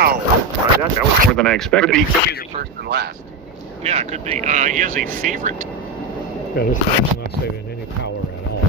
Wow! That was more than I expected. Could be the first and last. Yeah, it could be. He has a favorite. Yeah, this thing's not saving any power at all.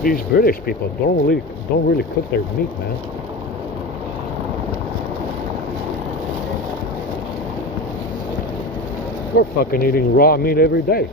These British people don't really cook their meat, man. We're fucking eating raw meat every day.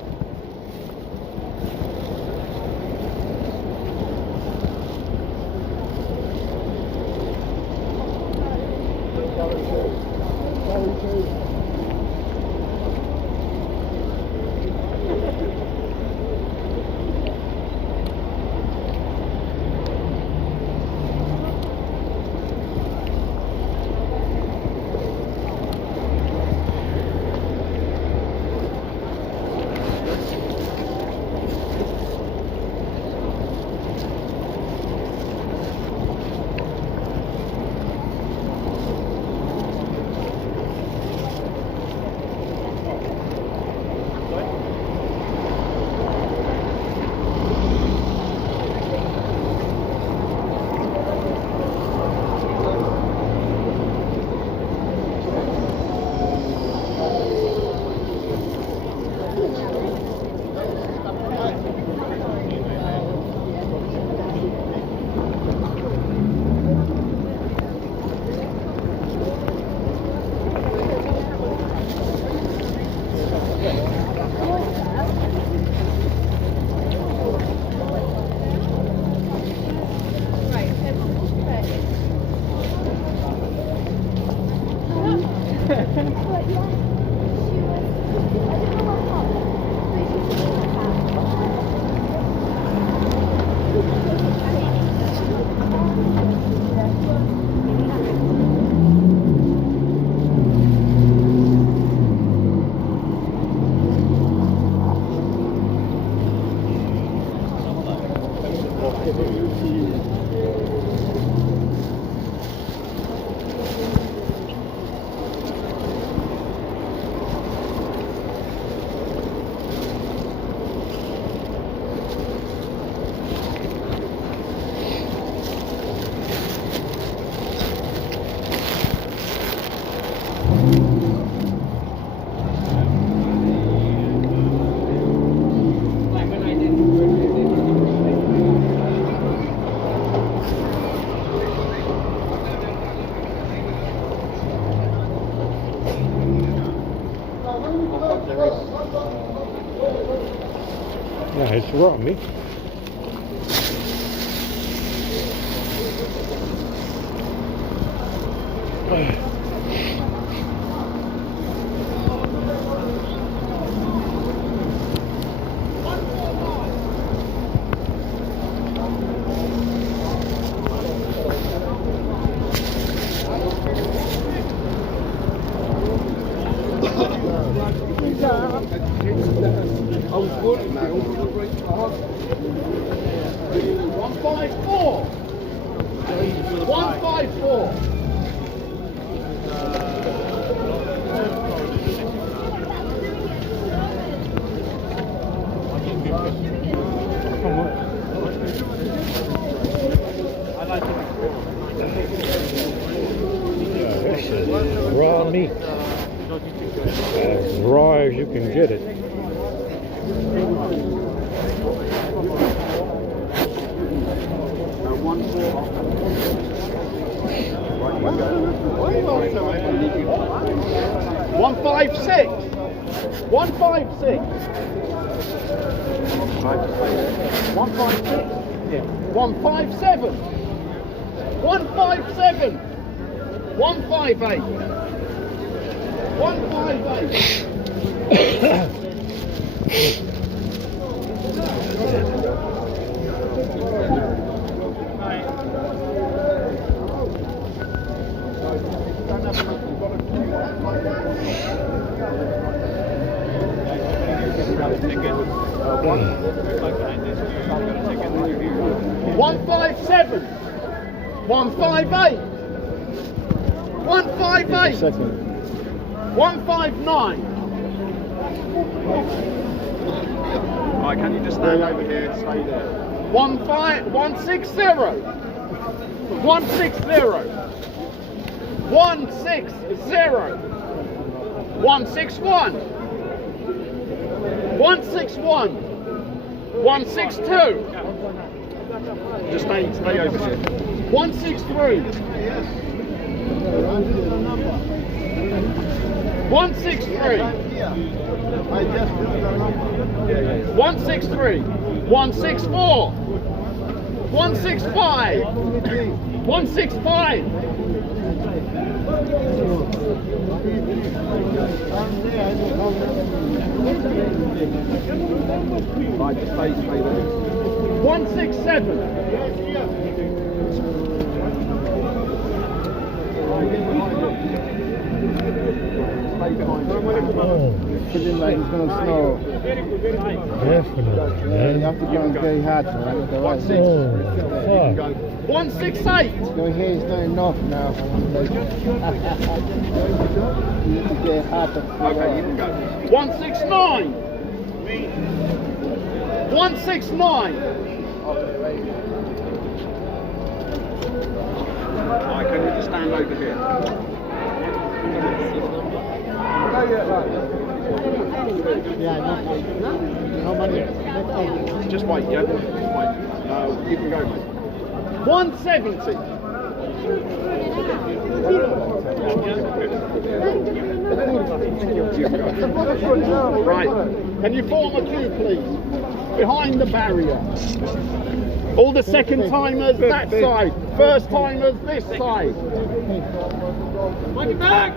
Yeah, it's raw meat. I was working that all the way to the hospital. 154! 154! Yeah, this shit. raw meat. As raw as you can get it. One 156. 156. 156. 157. 157. 158. 158. One 157. 158. 158. 159. Alright, can you just stand over here and stay there? 160. 160. 160. 161. 161. 162. Just stay over here. 163. 163. 163. 164. 165. 165. Right, just stay there. 167. Feeling like it's gonna snow. Definitely, You man. have to go and get hard, man. Otherwise, Oh, fuck. 168. your hair is not enough now. You need to get hard. Okay, you can go. 169. 169. Alright, can you just stand over here? Just wait, yeah? Just wait. You can go, mate. 170. Right. Can you form a queue, please? Behind the barrier. All the second timers that side. First timers this side. Make it back.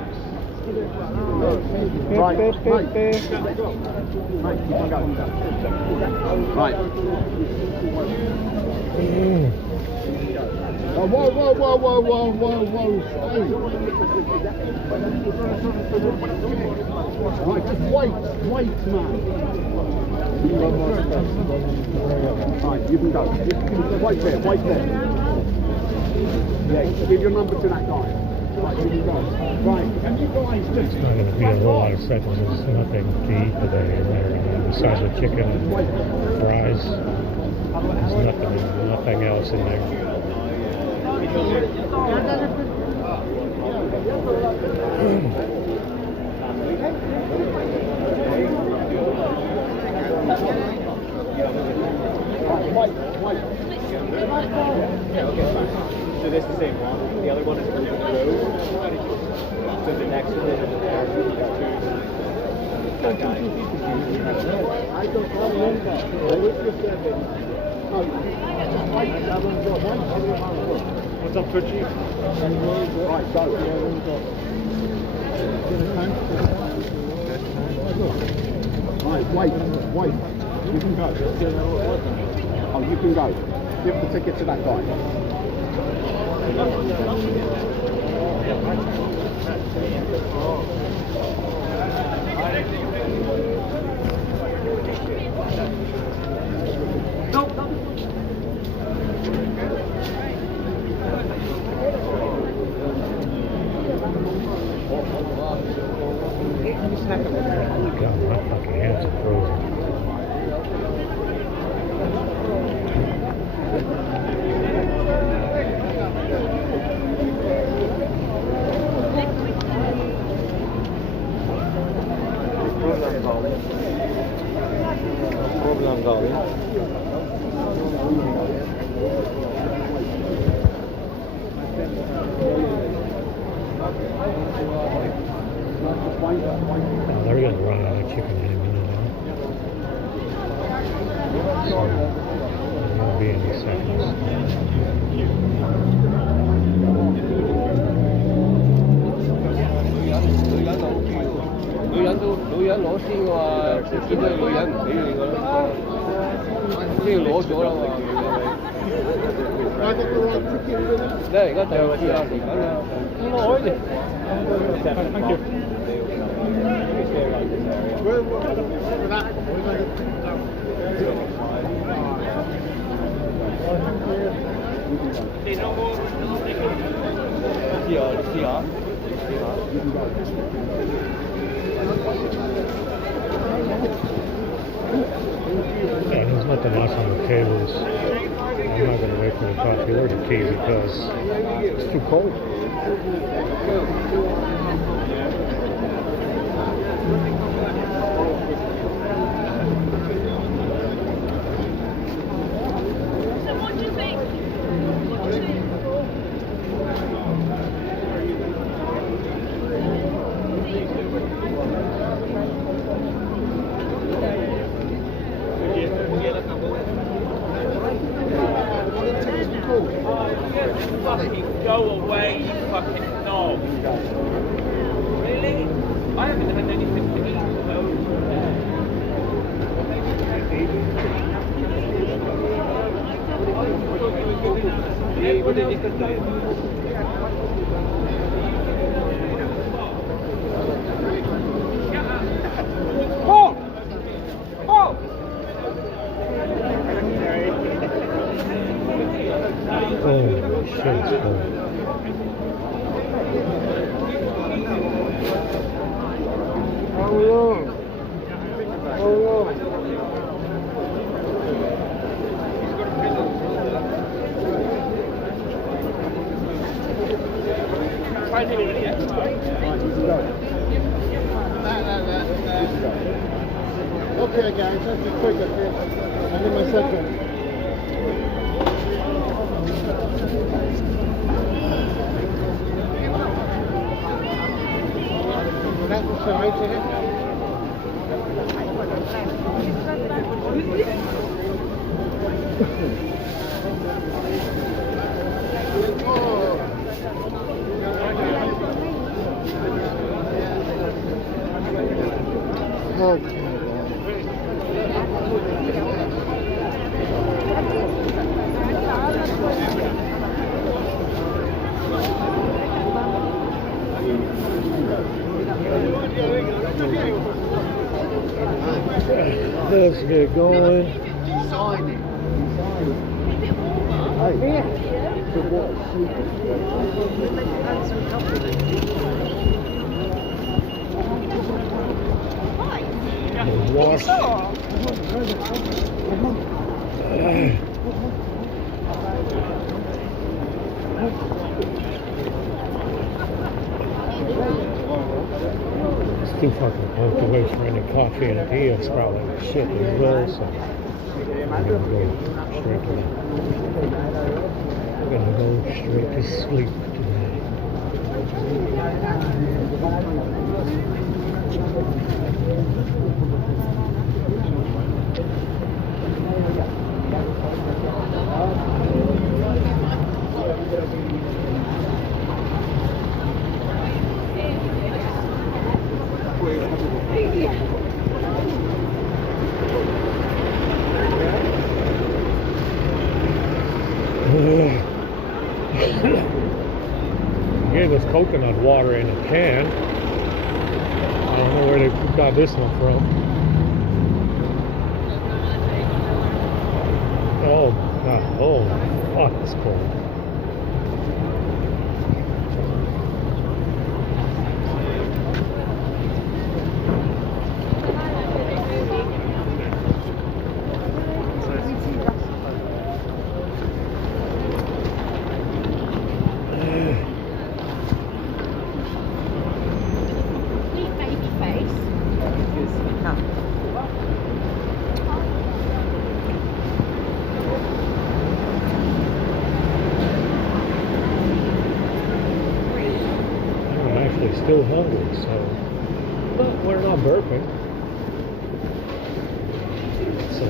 Right. Right. Right. Oh, whoa, whoa, whoa, whoa, whoa, whoa, whoa, stay. Right, just wait, man. Right, you can go. Wait there, wait there. Yeah, give your number to that guy. Right, you can go. Right, can you guys just... It's not going to be a whole lot of seconds. There's nothing to eat today in there besides the chicken and fries. There's nothing else in there. Wait. Yeah, okay, fine. So this is the same one. The other one is for the road. So the next one is there. That guy. I don't remember. I was just there. What's up, Twitchy? Right, go. Right, wait. You can go. Oh, you can go. Give the ticket to that guy. God, my fucking hands are frozen. problem, darling. Oh, they're going to run out of chicken in a minute now. So, it won't be any seconds. Thank you. Yeah, there's nothing else on the tables. I'm not going to wait for the coffee or the tea because it's too cold. Go away, you fucking dog. Really? I haven't had anything to eat, Oh, shit, it's cold. Okay, guys, that's a quick affair. I need my second. Let's get going. Wash. It's too fucking cold to wait for any coffee and tea. It's probably shit as well, so I'm gonna go straight to I'm gonna go straight to sleep today. Gave us coconut water in a can. I don't know where they got this one from. Oh my god, oh fuck, it's cold. specifica. I'm actually still hungry, so we're not burping. So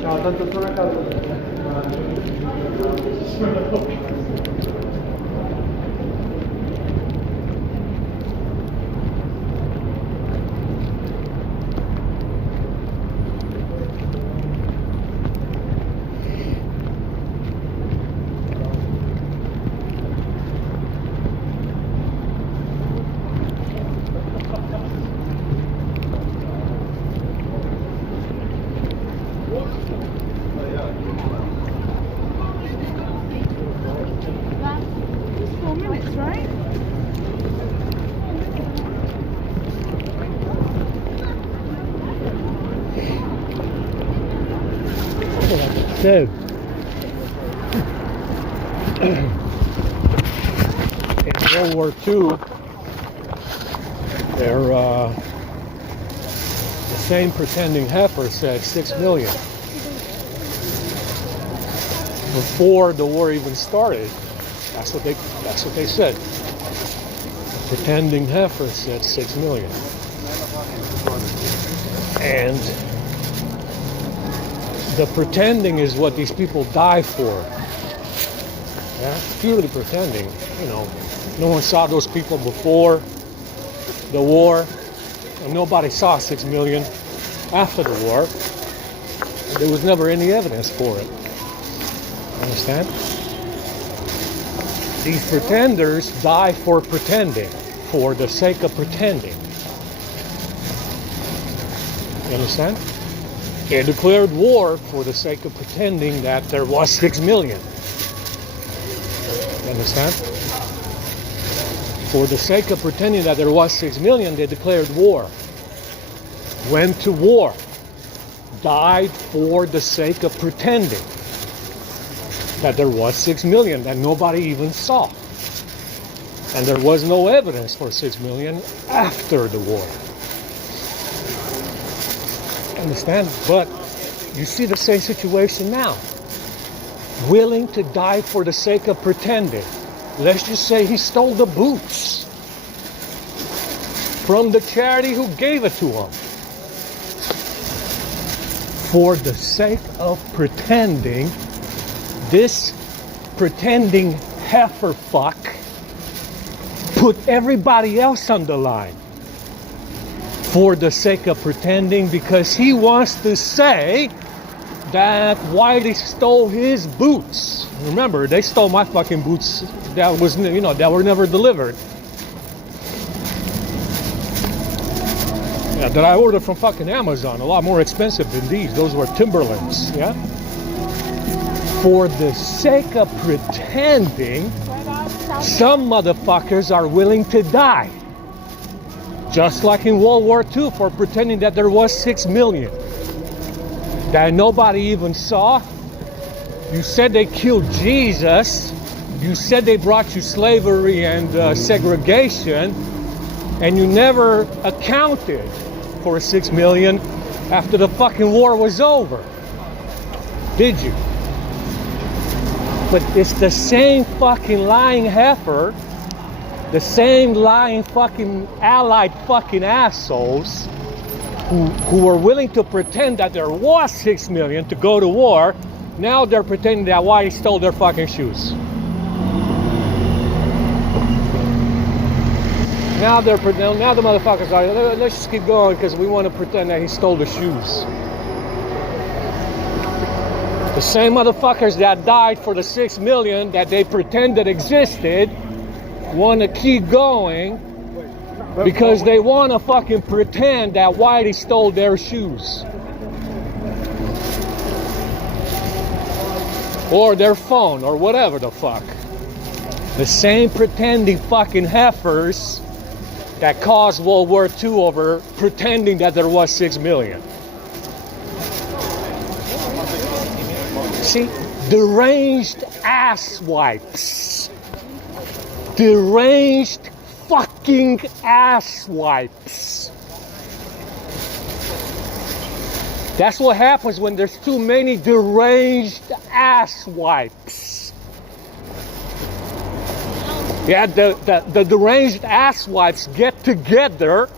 Ciao, tanto sono a casa. Just 4 minutes, right? said, in World War II, the same pretending heifer said 6 million. Before the war even started, that's what they said. Pretending heifer said 6 million. And the pretending is what these people die for. Yeah, purely pretending. You know, no one saw those people before the war, and nobody saw 6 million after the war. And there was never any evidence for it. Understand? These pretenders die for pretending, for the sake of pretending. You understand? They declared war for the sake of pretending that there was 6 million. You understand? For the sake of pretending that there was 6 million, they declared war. Went to war. Died for the sake of pretending that there was 6 million that nobody even saw. And there was no evidence for 6 million after the war. Understand? But you see the same situation now. Willing to die for the sake of pretending. Let's just say he stole the boots from the charity who gave it to him. For the sake of pretending, this pretending heifer fuck put everybody else on the line. For the sake of pretending, because he wants to say that Whitey stole his boots. Remember, they stole my fucking boots that was, that were never delivered. Yeah, that I ordered from fucking Amazon, a lot more expensive than these. Those were Timberlands, yeah? For the sake of pretending, some motherfuckers are willing to die. Just like in World War II, for pretending that there was 6 million. That nobody even saw. You said they killed Jesus. You said they brought you slavery and segregation. And you never accounted for 6 million after the fucking war was over. Did you? But it's the same fucking lying heifer, the same lying fucking allied fucking assholes who were willing to pretend that there was 6 million to go to war. Now they're pretending that Whitey stole their fucking shoes. Now the motherfuckers are, let's just keep going because we want to pretend that he stole the shoes. The same motherfuckers that died for the 6 million that they pretended existed want to keep going because they want to fucking pretend that Whitey stole their shoes. Or their phone, or whatever the fuck. The same pretending fucking heifers that caused World War II over pretending that there was 6 million. See, deranged asswipes. Deranged fucking asswipes. That's what happens when there's too many deranged asswipes. Yeah, the deranged asswipes get together.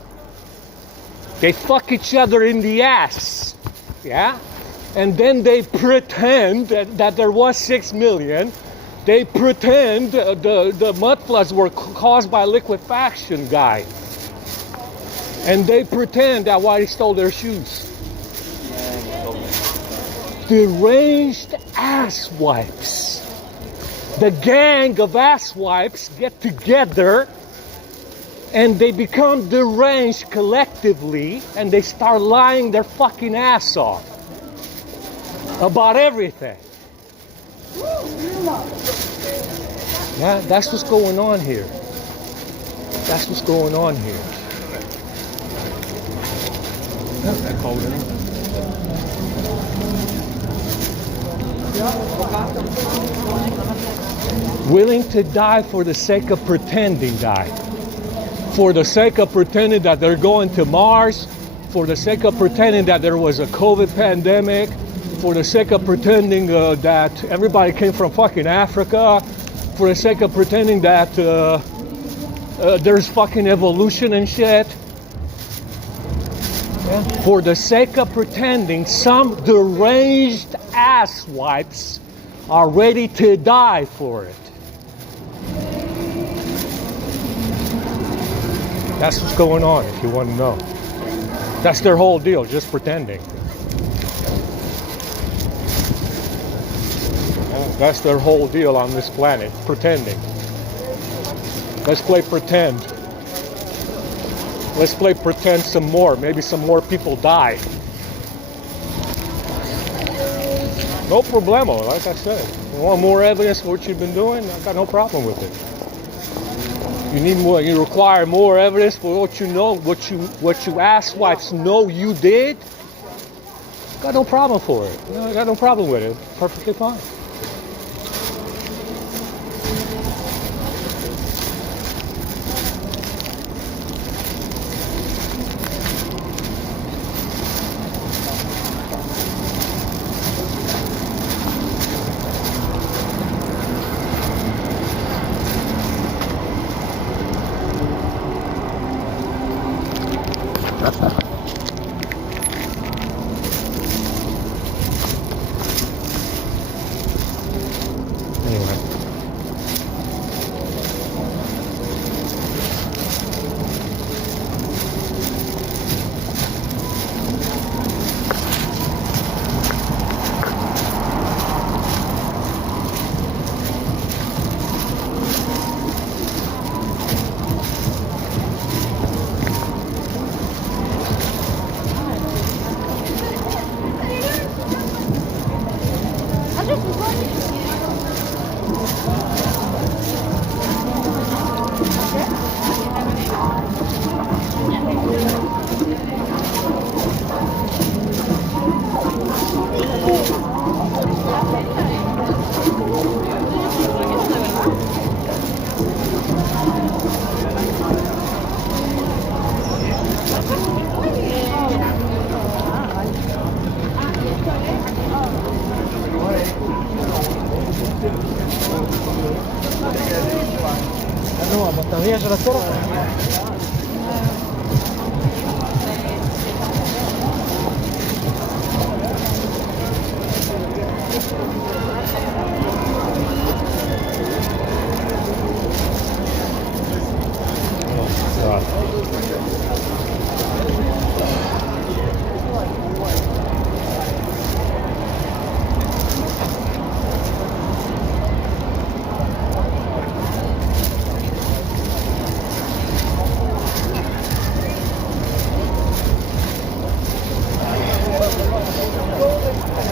They fuck each other in the ass. Yeah? And then they pretend that there was 6 million. They pretend the mud floods were caused by liquefaction guy. And they pretend that Whitey stole their shoes. Deranged asswipes. The gang of asswipes get together and they become deranged collectively and they start lying their fucking ass off about everything. Yeah, that's what's going on here. That's what's going on here. Willing to die for the sake of pretending die. For the sake of pretending that they're going to Mars. For the sake of pretending that there was a COVID pandemic. For the sake of pretending that everybody came from fucking Africa. For the sake of pretending that there's fucking evolution and shit. Yeah. For the sake of pretending, some deranged asswipes are ready to die for it. That's what's going on, if you want to know. That's their whole deal, just pretending. That's their whole deal on this planet, pretending. Let's play pretend. Let's play pretend some more. Maybe some more people die. No problemo, like I said. You want more evidence of what you've been doing? I've got no problem with it. You need more. You require more evidence for what you know, what you asswipes know you did. Got no problem for it. I got no problem with it. Perfectly fine. Anyway. Todavía se la torta.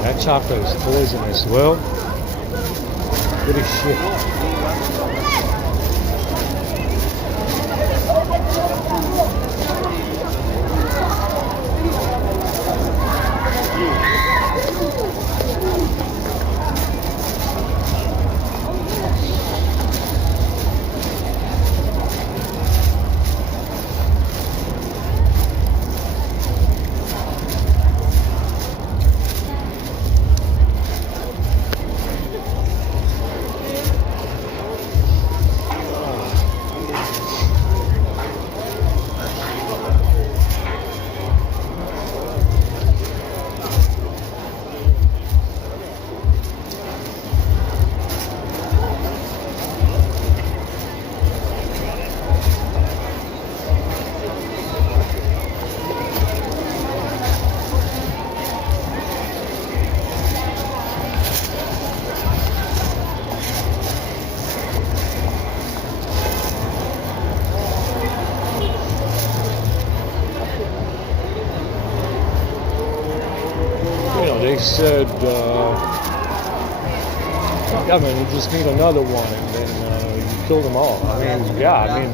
That chocolate is poisonous. Well, good as shit. They said, I mean, you just need another one, and then you kill them all. I mean, yeah, I mean,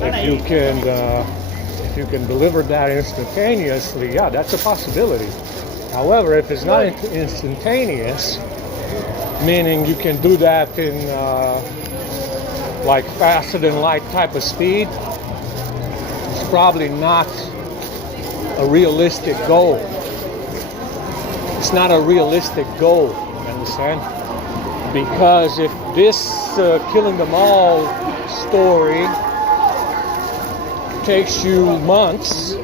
if you can deliver that instantaneously, yeah, that's a possibility. However, if it's not instantaneous, meaning you can do that in like faster than light type of speed, it's probably not a realistic goal. It's not a realistic goal, you understand? Because if this killing them all story takes you months,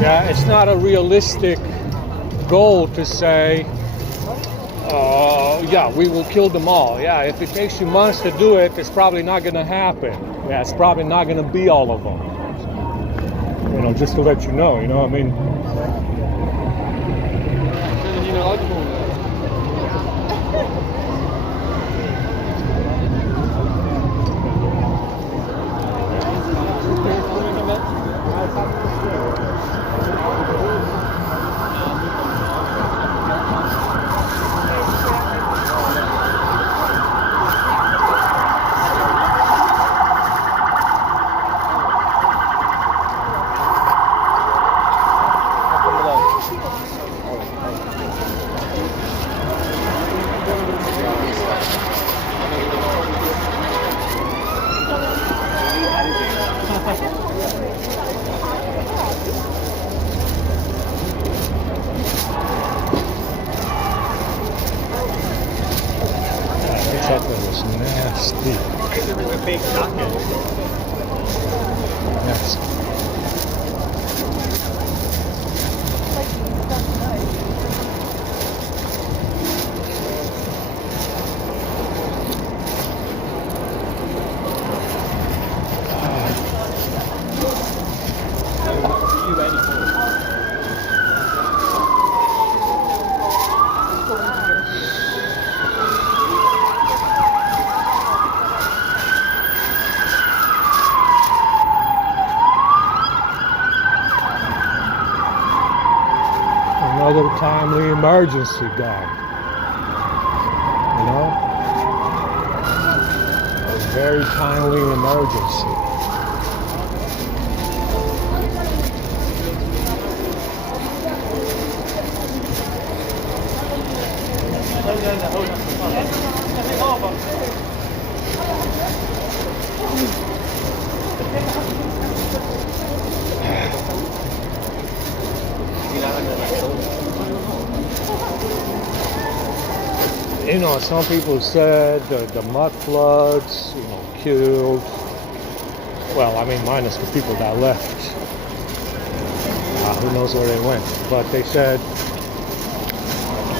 yeah, it's not a realistic goal to say, yeah, we will kill them all. Yeah, if it takes you months to do it, it's probably not going to happen. Yeah, it's probably not going to be all of them. You know, just to let you know, I mean. Chocolate is nasty. There's a big socket. Nasty. Another timely emergency guy. You know? A very timely emergency. You know, some people said the mud floods, killed, well, I mean, minus the people that left. Who knows where they went. But they said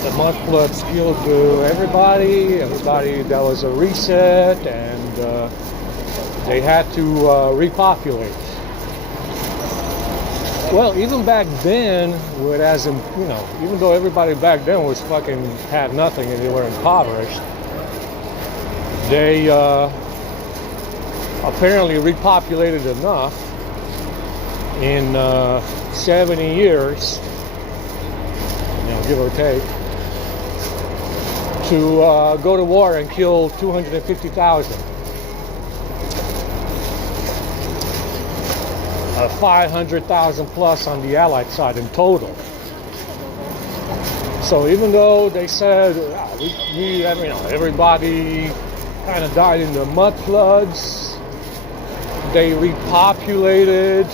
the mud floods killed everybody that was a reset, and they had to repopulate. Well, even back then, even though everybody back then was fucking had nothing and they were impoverished, they apparently repopulated enough in 70 years, give or take, to go to war and kill 250,000. 500,000 plus on the Allied side in total. So even though they said everybody kind of died in the mud floods, they repopulated,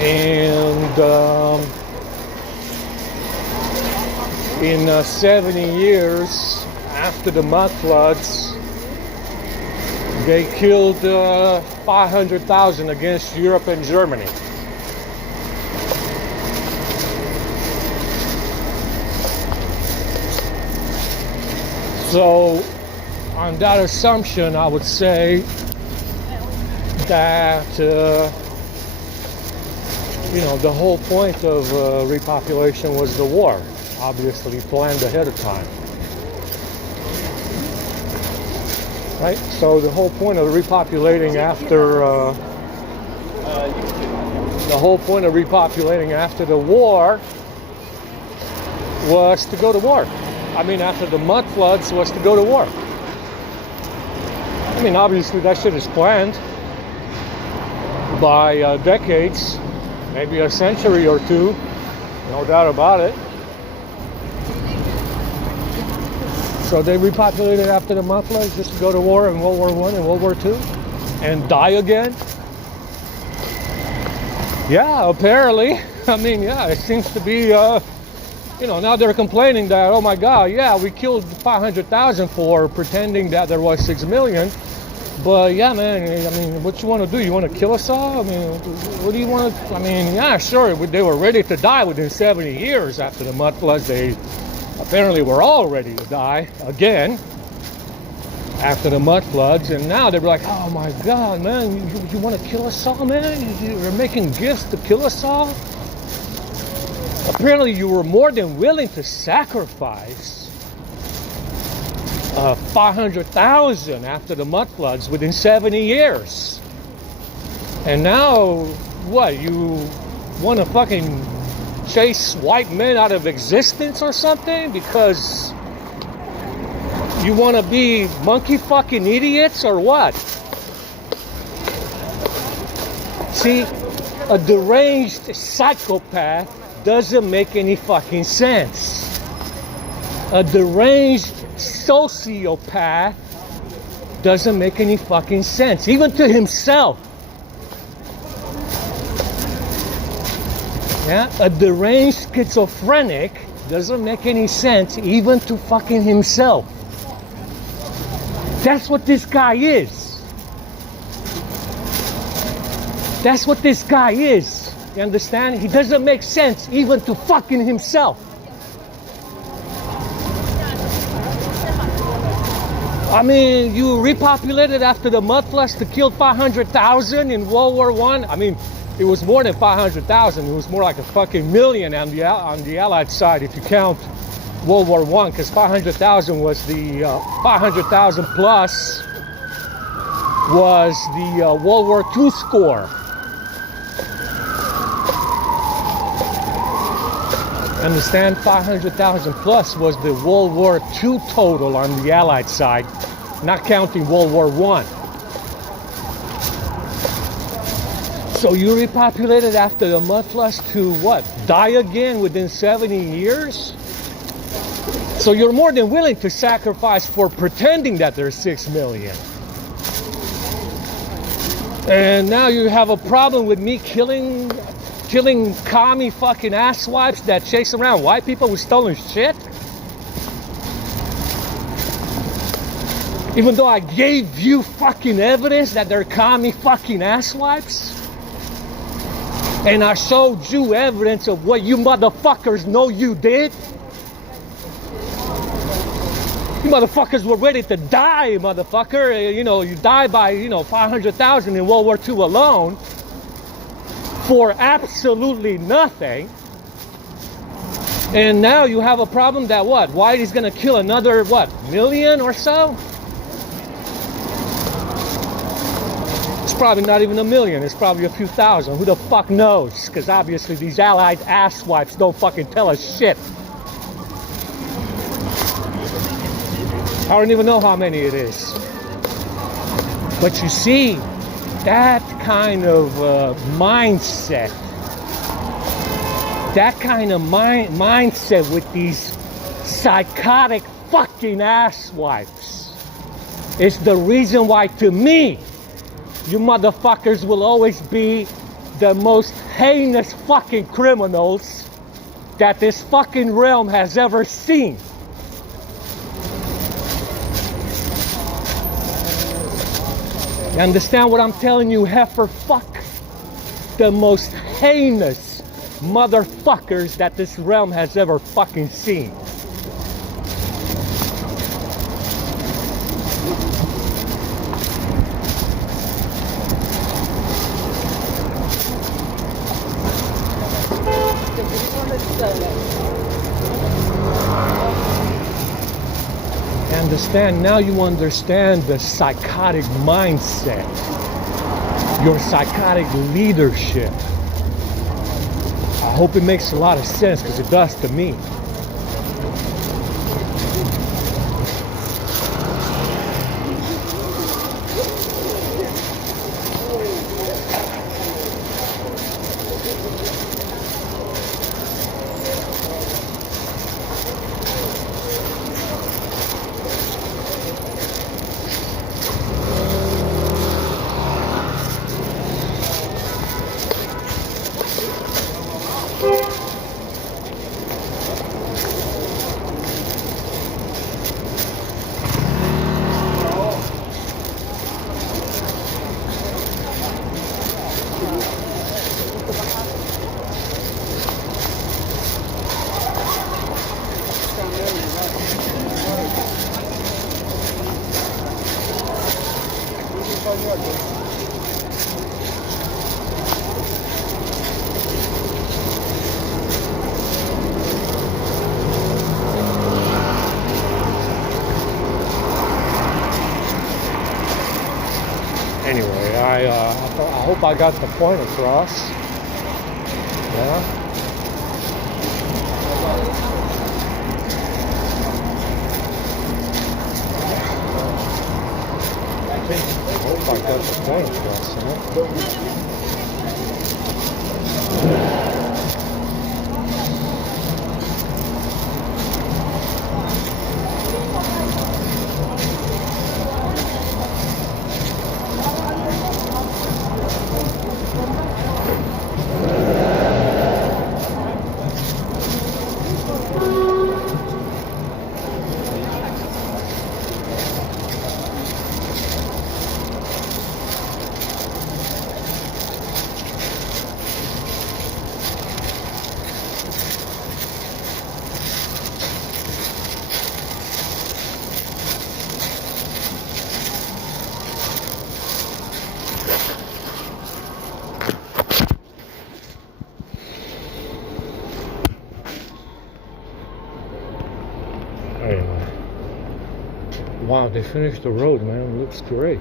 and in 70 years after the mud floods, they killed 500,000 against Europe and Germany. So, on that assumption, I would say that the whole point of repopulation was the war, obviously planned ahead of time. Right? So the whole point of repopulating after the war was to go to war. I mean, after the mud floods was to go to war. I mean, obviously that shit is planned by decades, maybe a century or two, no doubt about it. So they repopulated after the mud floods just to go to war in World War I and World War II and die again? Yeah, apparently. I mean, yeah, it seems to be, now they're complaining that, oh my God, yeah, we killed 500,000 for pretending that there was 6 million. But yeah, man, I mean, what you want to do? You want to kill us all? I mean, what do you want to, I mean, yeah, sure, they were ready to die within 70 years after the mud floods. They apparently were all ready to die again after the mud floods, and now they're like, oh my God, man, you want to kill us all, man? You're making gifts to kill us all? Apparently you were more than willing to sacrifice 500,000 after the mud floods within 70 years. And now, what, you want to fucking chase white men out of existence or something because you want to be monkey fucking idiots or what? See, a deranged psychopath doesn't make any fucking sense. A deranged sociopath doesn't make any fucking sense, even to himself. Yeah, a deranged schizophrenic doesn't make any sense, even to fucking himself. That's what this guy is. That's what this guy is. You understand? He doesn't make sense even to fucking himself. I mean, you repopulated after the mud floods to kill 500,000 in World War I. I mean, it was more than 500,000. It was more like a fucking million on the Allied side if you count World War I, because 500,000 was the 500,000 plus was the World War II score. Understand? 500,000 plus was the World War II total on the Allied side, not counting World War I. So you repopulated after the mud floods to what? Die again within 70 years? So you're more than willing to sacrifice for pretending that there's 6 million. And now you have a problem with me killing commie fucking asswipes that chase around white people with stolen shit? Even though I gave you fucking evidence that they're commie fucking asswipes? And I showed you evidence of what you motherfuckers know you did? You motherfuckers were ready to die, motherfucker. You know, you died by, 500,000 in World War II alone for absolutely nothing. And now you have a problem that what? Whitey's gonna kill another, what, million or so? It's probably not even a million. It's probably a few thousand. Who the fuck knows? Because obviously these Allied asswipes don't fucking tell us shit. I don't even know how many it is. But you see, that kind of mindset, mindset with these psychotic fucking asswipes is the reason why, to me, you motherfuckers will always be the most heinous fucking criminals that this fucking realm has ever seen. You understand what I'm telling you, heifer fuck? The most heinous motherfuckers that this realm has ever fucking seen. Understand, now you understand the psychotic mindset, your psychotic leadership. I hope it makes a lot of sense, because it does to me. Anyway, I hope I got the point across. Yeah. I hope I got the point across, huh? Anyway. Wow, they finished the road, man. It looks great.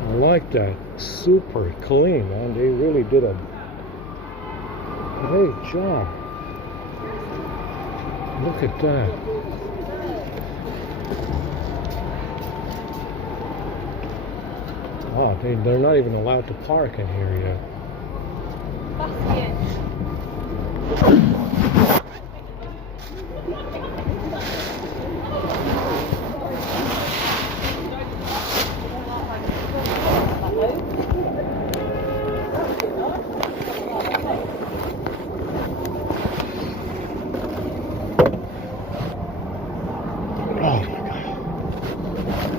I like that. Super clean, man. They really did a great job. Look at that. Wow, they're not even allowed to park in here yet. Oh my God.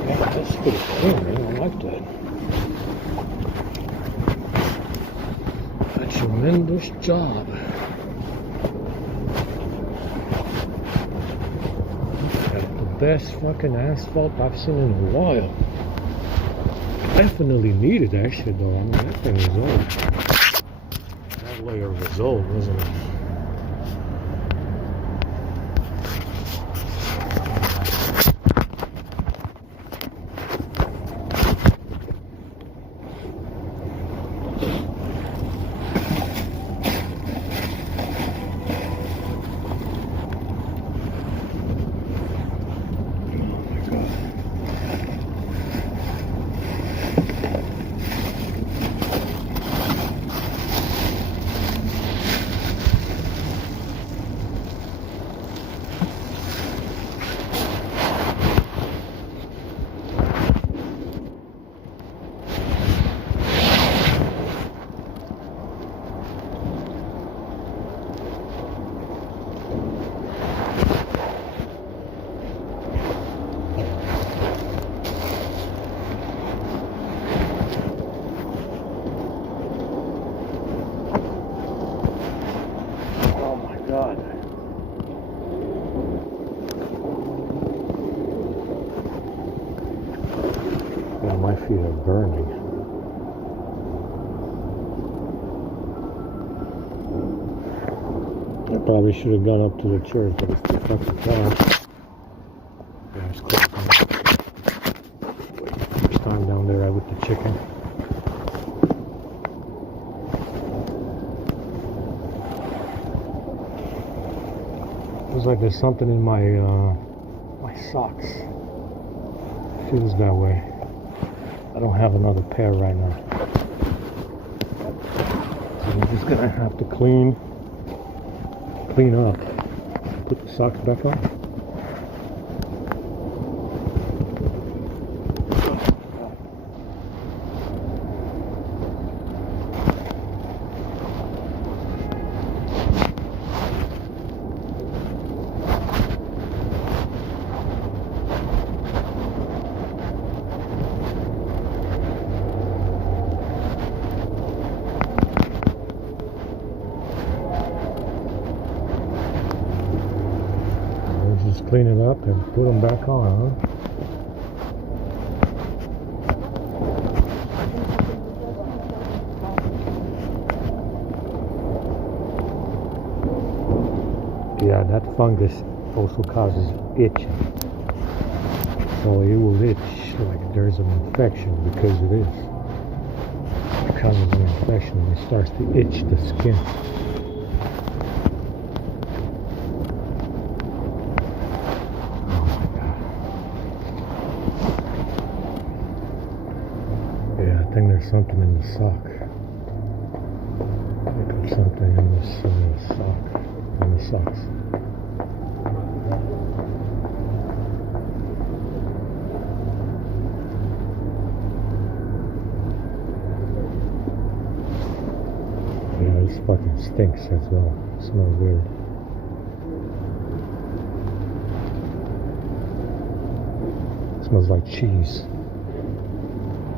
Yeah, that's pretty clean, man. I like that. A tremendous job. The best fucking asphalt I've seen in a while. Definitely needed that shit though. I mean, that thing is old. That layer was old, wasn't it? God. Yeah, my feet are burning. I probably should have gone up to the church, but it's too fucking far. Yeah, it's close. First time down there with the chicken. Feels like there's something in my my socks. Feels that way. I don't have another pair right now. So I'm just gonna have to clean up. Put the socks back on. Clean it up and put them back on, huh? that fungus also causes itching. So it will itch like there's an infection because it is. It causes an infection and it starts to itch the skin. Oh my God. Yeah, I think there's something in the sock. They put something in the sock, in the socks. Yeah, this fucking stinks as well. It smells weird. It smells like cheese.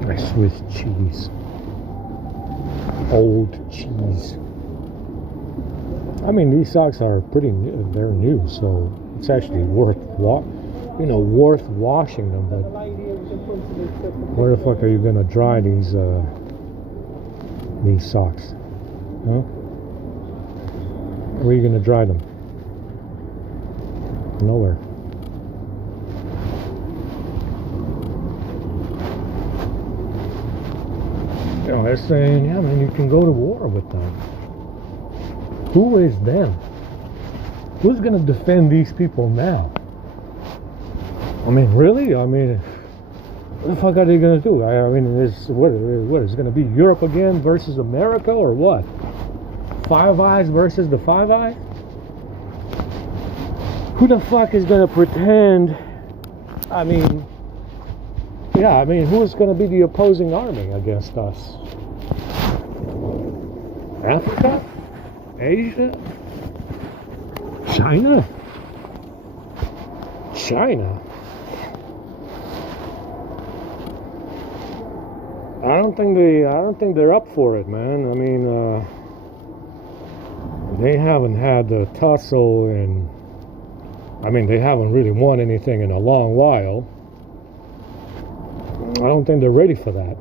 Like Swiss cheese. Old cheese. I mean, these socks are pretty new, they're new, so it's actually worth washing them. But where the fuck are you gonna dry these socks? Huh? Where are you gonna dry them? Nowhere. You know, they're saying, yeah, man, you can go to war with them. Who is them? Who's gonna defend these people now? I mean, really? I mean, what the fuck are they gonna do? I mean, what is it gonna be? Europe again versus America or what? Five Eyes versus the Five Eyes? Who the fuck is gonna pretend? I mean, yeah, I mean, who's gonna be the opposing army against us? Africa? Asia? China? China? I don't think they're up for it, man. I mean, they haven't had the tussle, and I mean, they haven't really won anything in a long while. I don't think they're ready for that.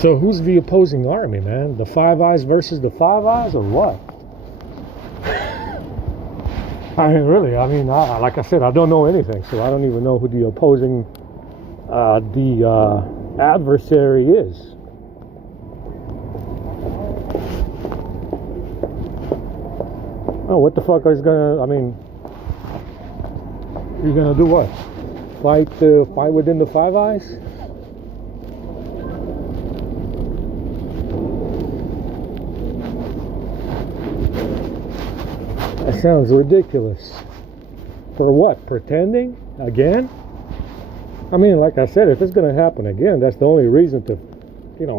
So who's the opposing army, man? The Five Eyes versus the Five Eyes, or what? I mean, really, I mean, like I said, I don't know anything, so I don't even know who the opposing, adversary is. Oh, what the fuck is gonna, I mean, you're gonna do what? Fight within the Five Eyes? That sounds ridiculous. For what? Pretending? Again? I mean, like I said, if it's going to happen again, that's the only reason to,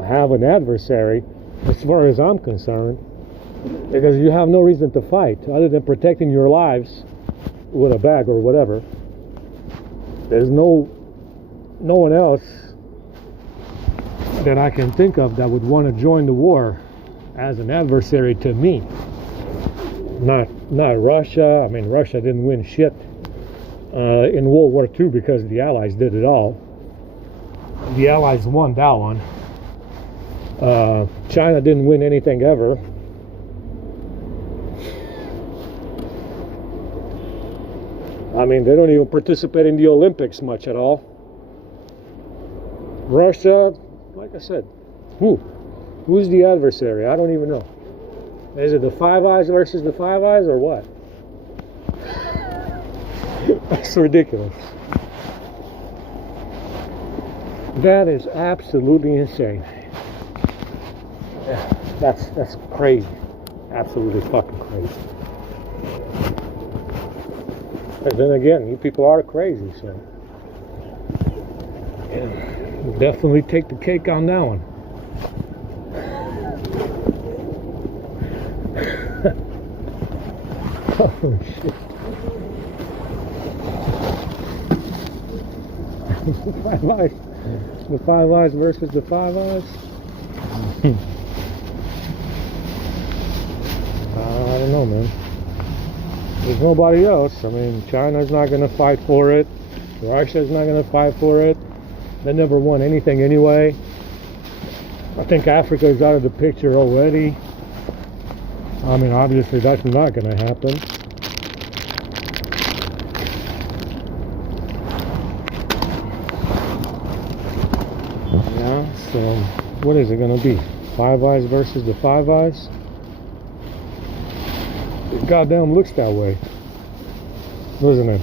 have an adversary, as far as I'm concerned. Because you have no reason to fight, other than protecting your lives with a bag or whatever. There's no one else that I can think of that would want to join the war as an adversary to me. Not Russia. I mean, Russia didn't win shit in World War II because the Allies did it all. The Allies won that one. China didn't win anything ever. I mean, they don't even participate in the Olympics much at all. Russia, like I said, who's the adversary? I don't even know. Is it the Five Eyes versus the Five Eyes, or what? That's ridiculous. That is absolutely insane. Yeah, that's crazy. Absolutely fucking crazy. And then again, you people are crazy, so yeah, definitely take the cake on that one. Oh shit. The Five Eyes versus the Five Eyes? I don't know, man. There's nobody else. I mean, China's not going to fight for it. Russia's not going to fight for it. They never won anything anyway. I think Africa is out of the picture already. I mean, obviously that's not going to happen. Yeah, so what is it going to be? Five Eyes versus the Five Eyes? It goddamn looks that way, doesn't it?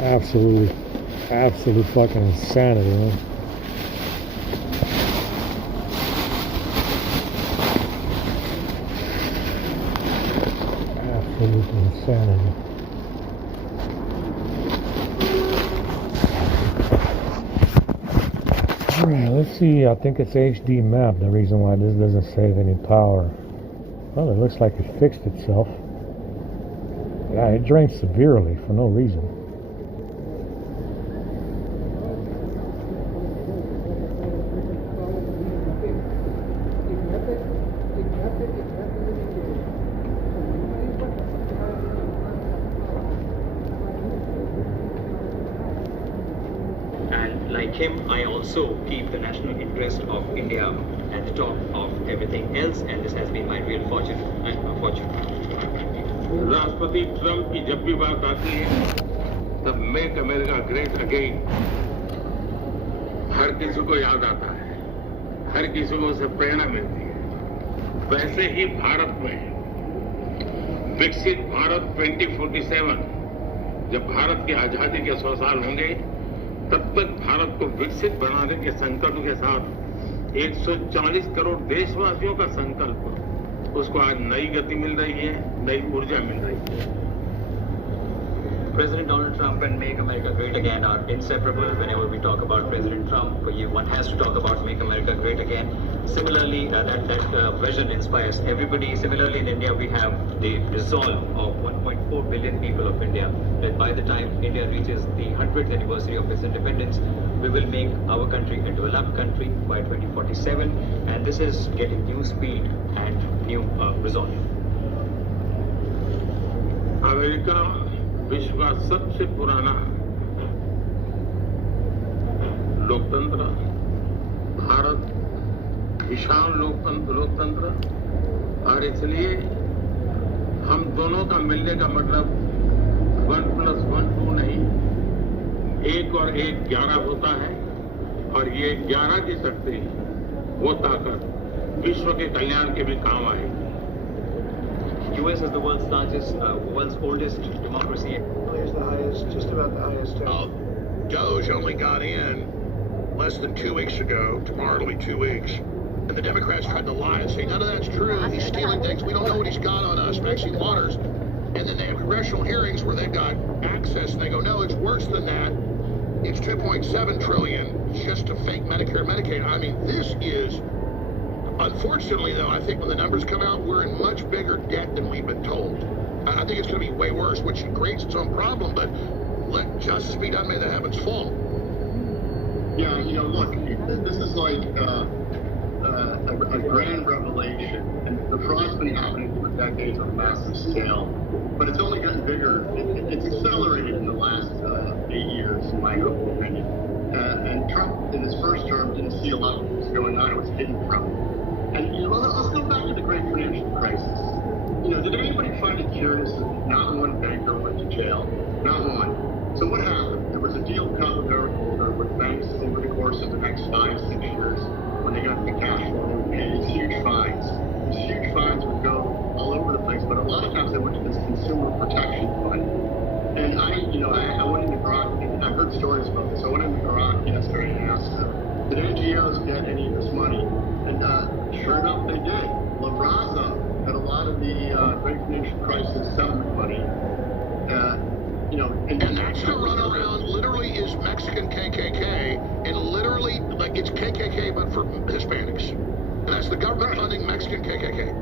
Absolute fucking insanity, man. Absolute insanity. Alright, let's see. I think it's HD map, the reason why this doesn't save any power. Well, it looks like it fixed itself. Yeah, it drains severely for no reason. And like him, I also keep the national interest of India at the top of everything else, and this has been my real fortune. राष्ट्रपति Trump की जब भी बात आती है तब make America great again हर किसी को याद आता है, हर किसी को उससे प्रेरणा मिलती है। वैसे ही भारत में विकसित भारत 2047 जब भारत की आजादी के 100 साल होंगे तब तक भारत को विकसित बनाने के संकल्प के साथ 140 करोड़ देशवासियों का संकल्प, उसको आज नई गति मिल रही है, नई ऊर्जा मिल रही है। President Donald Trump and Make America Great Again are inseparable. Whenever we talk about President Trump, one has to talk about Make America Great Again. Similarly, that vision inspires everybody. Similarly, in India, we have the resolve of 1.4 billion people of India, that by the time India reaches the 100th anniversary of its independence, we will make our country a developed country by 2047. And this is getting new speed and new resolve. America विश्व का सबसे पुराना लोकतंत्र, भारत विशाल लोकतंत्र, और इसलिए हम दोनों का मिलने का मतलब 1+1 2 नहीं, 1 और 1 11 होता है, और ये 11 की शक्ति, वो ताकत विश्व के कल्याण के भी काम आएगी। U.S. is the world's oldest democracy. It's the highest, just about the highest. Doge only got in less than 2 weeks ago. Tomorrow it'll be 2 weeks. And the Democrats tried to lie and say, none of that's true. He's stealing things. We don't know what he's got on us, Maxine Waters. And then they have congressional hearings where they've got access, and they go, no, it's worse than that. It's 2.7 trillion just to fake Medicare and Medicaid. I mean, this is... Unfortunately, though, I think when the numbers come out, we're in much bigger debt than we've been told. I think it's going to be way worse, which creates its own problem, but let justice be done, may the heavens fall. Yeah, you know, look, this is like a grand revelation, and the fraud's been happening for decades on a massive scale, but it's only gotten bigger. It's accelerated in the last 8 years, in my humble opinion. And Trump, in his first term, didn't see a lot of what was going on. It was hidden from him. And you know, let's go back to the Great Financial Crisis. You know, did anybody find it curious that not one banker went to jail? Not one. So what happened? There was a deal cut with banks over the course of the next 5-6 years. When they got the cash flow, they would pay these huge fines. These huge fines would go all over the place, but a lot of times they went to this consumer protection fund. And I went into Grok, and I've heard stories about this. I went into Grok yesterday and asked them, did NGOs get any of this money? And sure enough, they did. La Raza had a lot of the Great Financial Crisis settlement money. And that's to run around literally is Mexican KKK, and literally, like, it's KKK but for Hispanics. And that's the government funding Mexican KKK.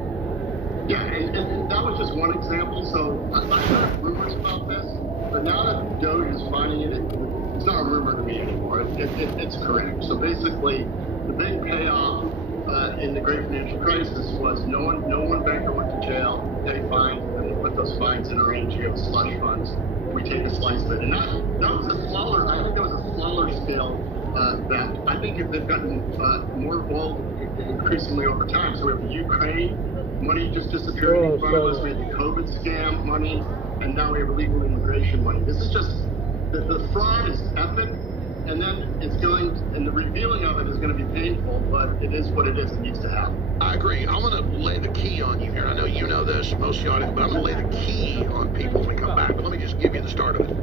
Yeah, and that was just one example. So I heard rumors about this, but now that Doge is finding it, it's not a rumor to me anymore. It's correct. So basically, the big payoff in the Great Financial Crisis was no one banker went to jail, pay fines, and they put those fines in our NGO slush funds. We take a slice of it, and that was a smaller. I think that was a smaller scale that I think they've gotten more involved increasingly over time. So we have the Ukraine money just disappearing in front of us. We have the COVID scam money, and now we have illegal immigration money. This is just the fraud is epic, and then it's going, and the revealing of it is going to be painful, but it is what it is. It needs to happen. I agree. I'm going to lay the key on you here. I know you know this, most of the audience, but I'm going to lay the key on people when we come back. But let me just give you the start of it.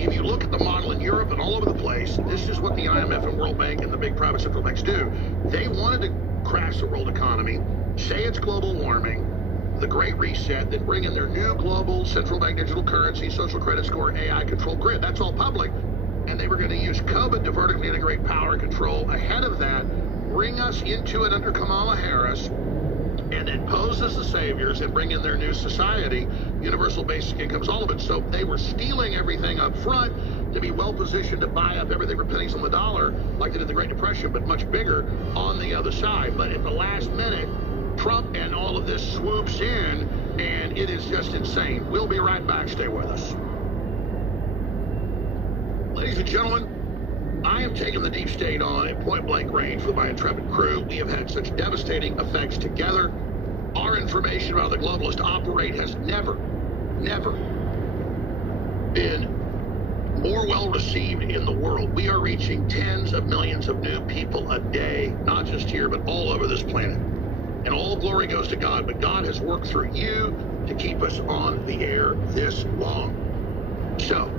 If you look at the model in Europe and all over the place, this is what the IMF and World Bank and the big private central banks do. They wanted to crash the world economy, say it's global warming, the Great Reset, then bring in their new global central bank digital currency, social credit score, AI control grid. That's all public. And they were going to use COVID to vertically integrate power and control. Ahead of that, bring us into it under Kamala Harris, and then pose as the saviors and bring in their new society, universal basic incomes, all of it. So they were stealing everything up front to be well positioned to buy up everything for pennies on the dollar, like they did the Great Depression, but much bigger on the other side. But at the last minute, Trump and all of this swoops in, and it is just insane. We'll be right back. Stay with us. Ladies and gentlemen, I am taking the deep state on at point-blank range with my intrepid crew. We have had such devastating effects together. Our information about the globalist operate has never been more well-received in the world. We are reaching tens of millions of new people a day, not just here, but all over this planet. And all glory goes to God, but God has worked through you to keep us on the air this long. So,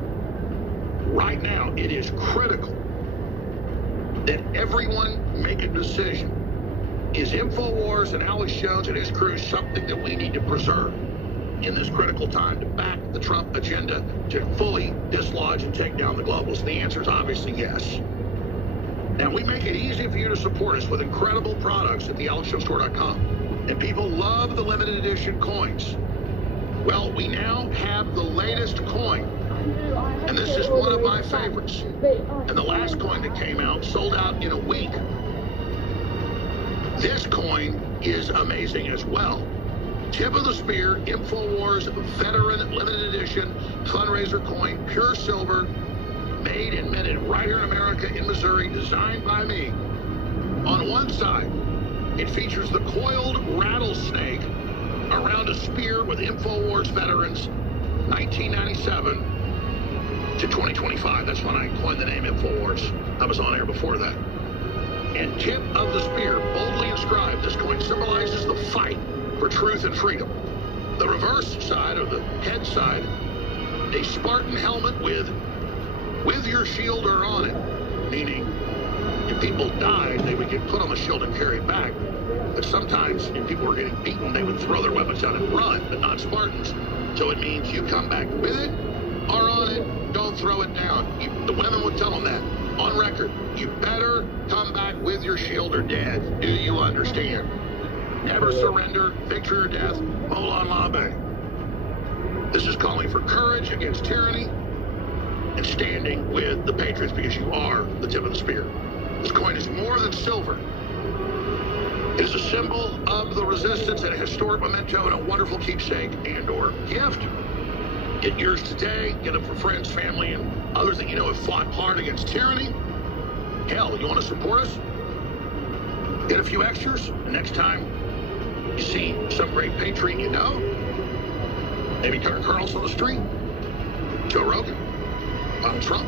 right now, it is critical that everyone make a decision. Is InfoWars and Alex Jones and his crew something that we need to preserve in this critical time to back the Trump agenda to fully dislodge and take down the globalists? The answer is obviously yes. Now, we make it easy for you to support us with incredible products at thealexjonesstore.com. And people love the limited edition coins. Well, we now have the latest coin. And this is one of my favorites. And the last coin that came out sold out in a week. This coin is amazing as well. Tip of the Spear, InfoWars Veteran Limited Edition fundraiser coin, pure silver, made and minted right here in America, in Missouri, designed by me. On one side, it features the coiled rattlesnake around a spear with InfoWars veterans, 1997 to 2025. That's when I coined the name InfoWars. I was on air before that. And tip of the spear, boldly inscribed, this coin symbolizes the fight for truth and freedom. The reverse side, or the head side, a Spartan helmet with your shield or on it, meaning if people died, they would get put on the shield and carried back. But sometimes if people were getting beaten, they would throw their weapons down and run, but not Spartans. So it means you come back with it or on it, don't throw it down. The women would tell them that on record. You better come back with your shield or dead. Do you understand? Never surrender, victory or death, Molon Labe. This is calling for courage against tyranny and standing with the patriots, because you are the tip of the spear. This coin is more than silver. It is a symbol of the resistance and a historic memento and a wonderful keepsake and or gift. Get yours today. Get it for friends, family, and others that you know have fought hard against tyranny. Hell, you want to support us? Get a few extras, and next time you see some great patriot you know, maybe Tucker Carlson on the street, Joe Rogan, Donald Trump,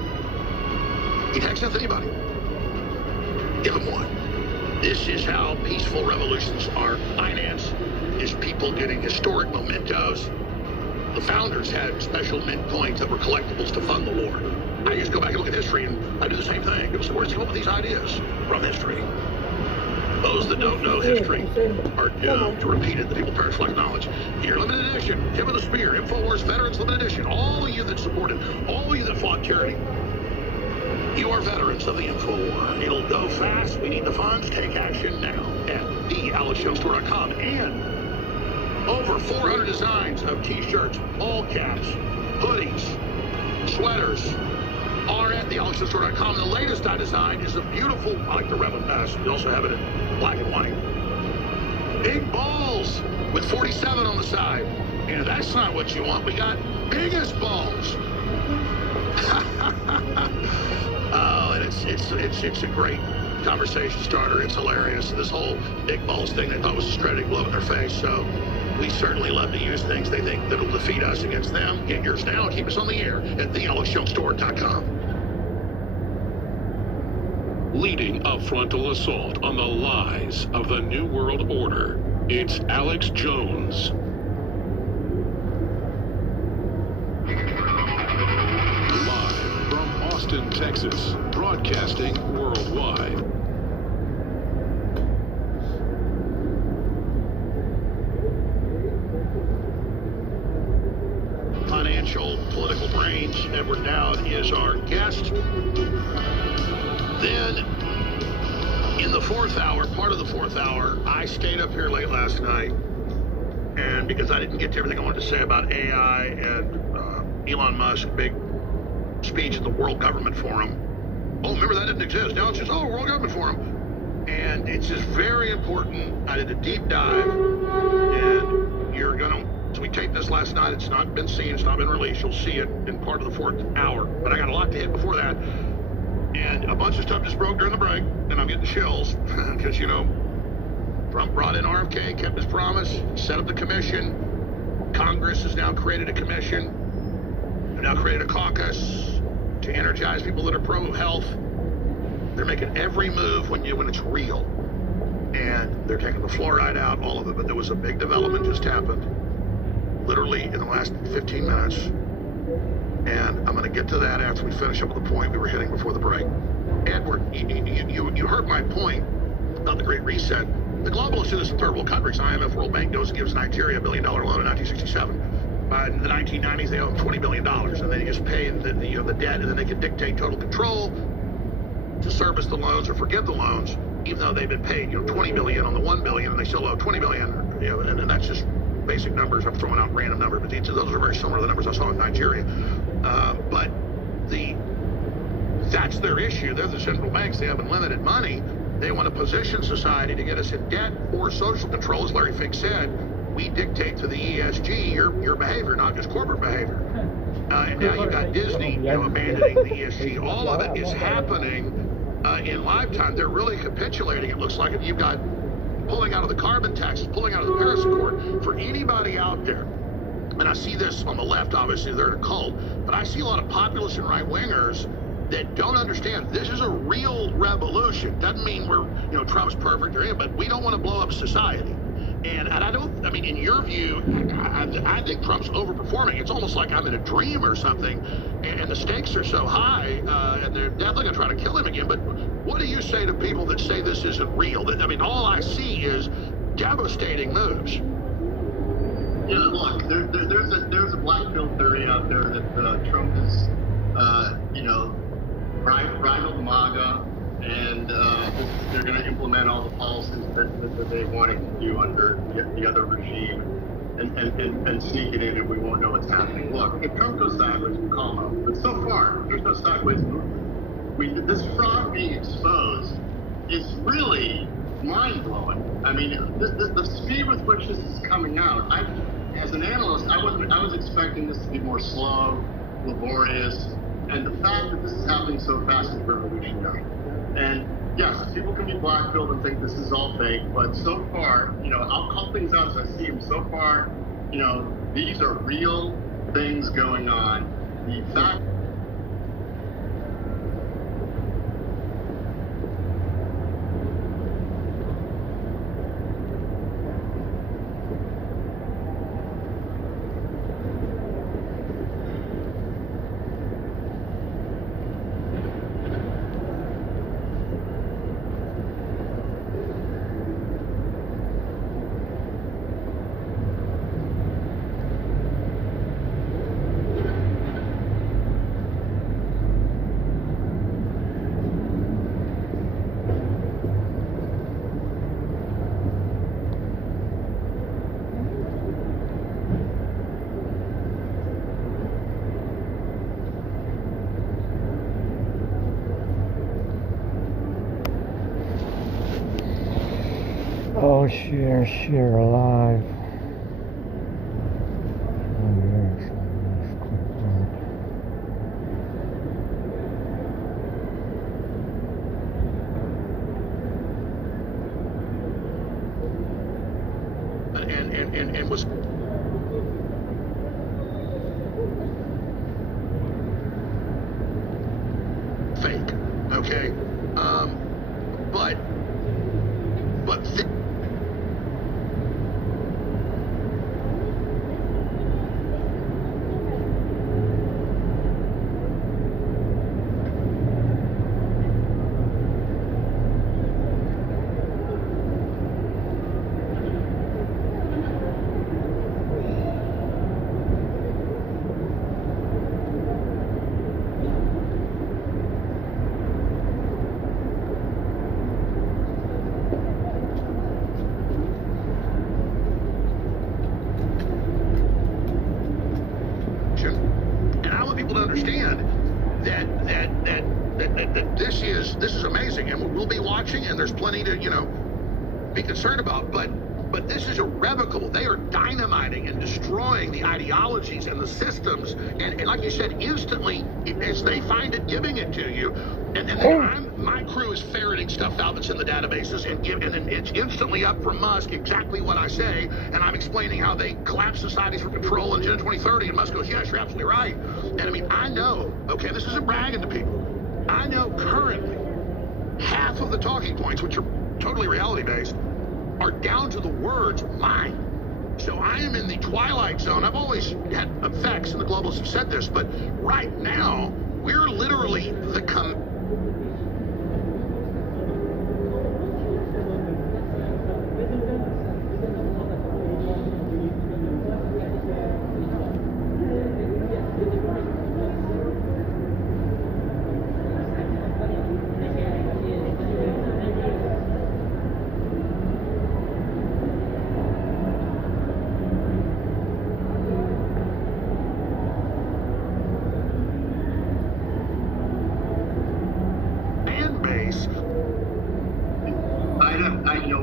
he'd hex with anybody. Give him one. This is how peaceful revolutions are financed, is people getting historic mementos. The founders had special mint coins that were collectibles to fund the war. I just go back and look at history, and I do the same thing. People say, where's he come up with these ideas? From history. Those that don't know history are doomed to repeat it. The people perish like knowledge. Here, limited edition, Tip of the Spear, InfoWars Veterans Limited Edition. All of you that supported, all of you that fought tyranny, you are veterans of the InfoWar. It'll go fast. We need the funds. Take action now at thealexjonesstore.com. And over 400 designs of t-shirts, all caps, hoodies, sweaters are at thealexjonesstore.com. The latest I designed is a beautiful, I like the Rebel Pass. We also have it in black and white. Big balls with 47 on the side. And that's not what you want. We got biggest balls. Oh, and it's a great conversation starter. It's hilarious. This whole big balls thing they thought was a strategic blow in their face. So we certainly love to use things they think that'll defeat us against them. Get yours now and keep us on the air at theyellowstonestore.com. Leading a frontal assault on the lies of the New World Order, it's Alex Jones. Live from Austin, Texas, broadcasting worldwide. Financial political brains, Edward Dowd is our guest. Then, in the fourth hour, part of the fourth hour, I stayed up here late last night, and because I didn't get to everything I wanted to say about AI and Elon Musk, big speech at the World Government Forum. Oh, remember that didn't exist. Now it's just, World Government Forum. And it's just very important. I did a deep dive, and so we taped this last night. It's not been seen. It's not been released. You'll see it in part of the fourth hour. But I got a lot to hit before that. And a bunch of stuff just broke during the break, and I'm getting chills because, Trump brought in RFK, kept his promise, set up the commission. Congress has now created a commission. They've now created a caucus to energize people that are pro-health. They're making every move when it's real. And they're taking the fluoride out, all of it. But there was a big development just happened, literally in the last 15 minutes. And I'm going to get to that after we finish up with the point we were hitting before the break. Edward, you heard my point about the Great Reset. The globalists do this in third world countries. IMF, World Bank goes and gives Nigeria $1 billion loan in 1967. In the 1990s, they owe them $20 billion, and they just pay the debt, and then they can dictate total control to service the loans or forgive the loans, even though they've been paid $20 billion on the $1 billion, and they still owe $20 billion. And that's just basic numbers. I'm throwing out random numbers, but those are very similar to the numbers I saw in Nigeria. But that's their issue. They're the central banks. They have unlimited money. They want to position society to get us in debt or social control, as Larry Fink said. We dictate to the ESG your behavior, not just corporate behavior. And now you've got Disney abandoning the ESG. All of it is happening in lifetime. They're really capitulating. It looks like you've got pulling out of the carbon taxes, pulling out of the Paris Accord. For anybody out there, and I see this on the left, obviously they're in a cult, but I see a lot of populists and right-wingers that don't understand this is a real revolution. Doesn't mean Trump's perfect or anything, but we don't want to blow up society. And in your view, I think Trump's overperforming. It's almost like I'm in a dream or something, and the stakes are so high, and they're definitely going to try to kill him again. But what do you say to people that say this isn't real? All I see is devastating moves. Yeah, look, there's a black pill theory out there that Trump is, rivaled MAGA, and they're going to implement all the policies that they wanted to do under the other regime and sneak it in, and we won't know what's happening. Look, if Trump goes sideways, we'll call him out. But so far, there's no sideways movement. This fraud being exposed is really mind-blowing. The speed with which this is coming out, as an analyst, I was expecting this to be more slow, laborious, and the fact that this is happening so fast is revolutionary. And yes, people can be black-pilled and think this is all fake, but so far, I'll call things out as I see them. So far, these are real things going on. The fact Oh, share live. Oh, yes, let's click that. and was fake. Okay, but and I want people to understand that this is amazing, and we'll be watching, and there's plenty to be concerned about, but this is irrevocable. They are dynamiting and destroying the ideologies and the systems, and like you said, instantly as they find it, giving it to you, and then my crew is ferreting stuff out that's in the databases, and then it's instantly up from Musk exactly what I say, and I'm explaining how they collapse societies for control in June 2030, and Musk goes, yes, you're absolutely right. And I mean, I know, okay, this isn't bragging to people, I know currently half of the talking points, which are totally reality-based, are down to the words mine. So I am in the twilight zone. I've always had effects, and the globalists have said this, but right now, we're literally the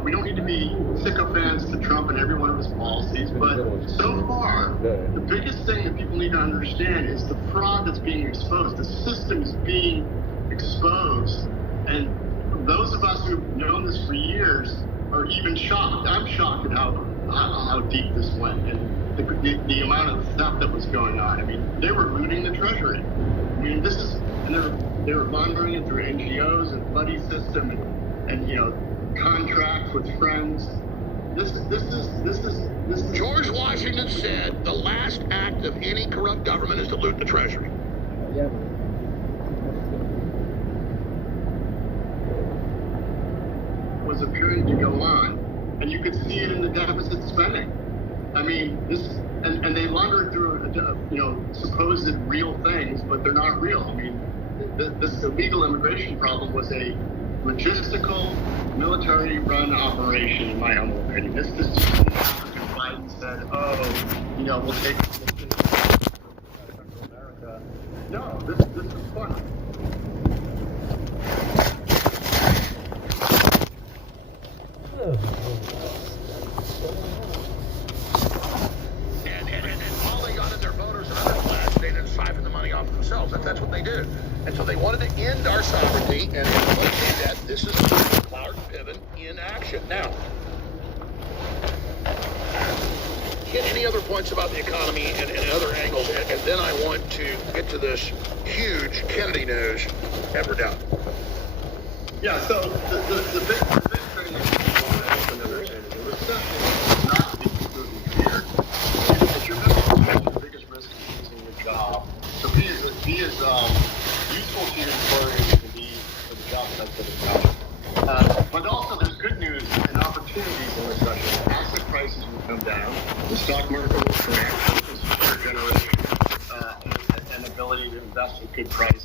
we don't need to be sycophants to Trump and every one of his policies, but so far, the biggest thing that people need to understand is the fraud that's being exposed. The system is being exposed, and those of us who've known this for years are even shocked. I'm shocked at how deep this went, and the amount of stuff that was going on. I mean, they were looting the treasury. I mean, they were laundering it through NGOs and buddy system and contracts with friends. This is George Washington said the last act of any corrupt government is to loot the treasury. Yep. Was appearing to go on, and you could see it in the deficit spending. I mean, and they launder through supposed real things, but they're not real. I mean, this illegal immigration problem was a logistical, military-run operation, in my humble opinion. This is Biden said, we'll take America. No, this is fun. And all they got in their voters and other flags, they didn't siphon the money off themselves. That's what they do. And so they wanted to end our sovereignty, and when they did that, this is Clark Piven in action. Now, hit any other points about the economy and other angles, and then I want to get to this huge Kennedy news. Ever done? Yeah, so the big thing that people want to understand is the recession is not being completely feared. If you're the biggest risk of losing your job, so be as useful to your employer as you can be for the job type of the job. But also there's good news and opportunities in recession. Asset prices will come down, the stock market will correct, consumer generation, and ability to invest at good price.